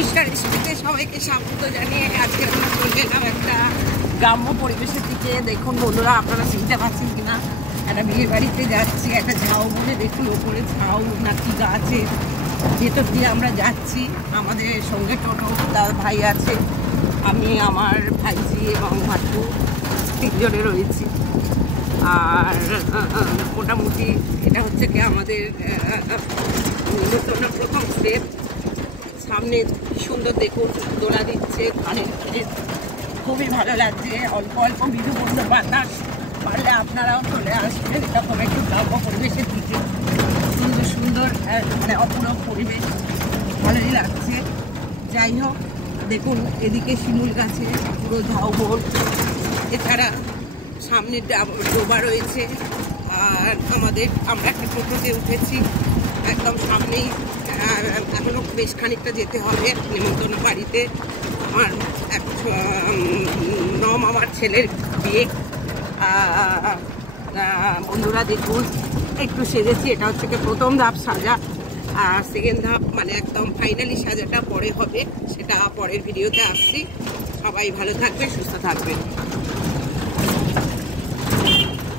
Mister রেসিপিতে সবাইকে স্বাগত জানিয়ে আজকে আমরা চলে এলাম একটা গ্রাম্য পরিবেশের দিকে। দেখুন বন্ধুরা, আপনারা চিনতে পারছেন কিনা, একটা বিয়ে বাড়িতে যাচ্ছি। একটা ঝাউ বলে দেখুন, ওপরে ঝাউ নাকি গাছে ভেতর দিয়ে আমরা যাচ্ছি। আমাদের সঙ্গে টোটো দাদা ভাই আছে, আমি, আমার ভাইজি এবং ভাট্টু তিনজনে রয়েছি। আর মোটামুটি এটা হচ্ছে কি আমাদের প্রথম স্টেপ। সামনে সুন্দর দেখুন, দোলা দিচ্ছে, ধানের ক্ষেত, খুবই ভালো লাগছে। অল্প অল্প মৃদু বন্ধুর বাতাস, পারলে আপনারাও চলে আসবেন এরকম একটু গ্রাম্য পরিবেশের দিকে। সুন্দর সুন্দর মানে অপূর্ব পরিবেশ, ভালোই লাগছে। যাই হোক, দেখুন এদিকে শিমুল গাছে পুরো ঝাউবন, এছাড়া সামনে ডোবা রয়েছে। আর আমরা একটা টোটোতে উঠেছি, একদম সামনেই। এখনও বেশ খানিকটা যেতে হবে নেমন্তন্ন বাড়িতে। আমার ছেলের বিয়ে। বন্ধুরা দেখুন, একটু সেজেছি। এটা হচ্ছে কি প্রথম ধাপ সাজা, আর সেকেন্ড ধাপ মানে একদম ফাইনালি সাজাটা পরে হবে, সেটা পরের ভিডিওতে আসছি। সবাই ভালো থাকবে, সুস্থ থাকবে।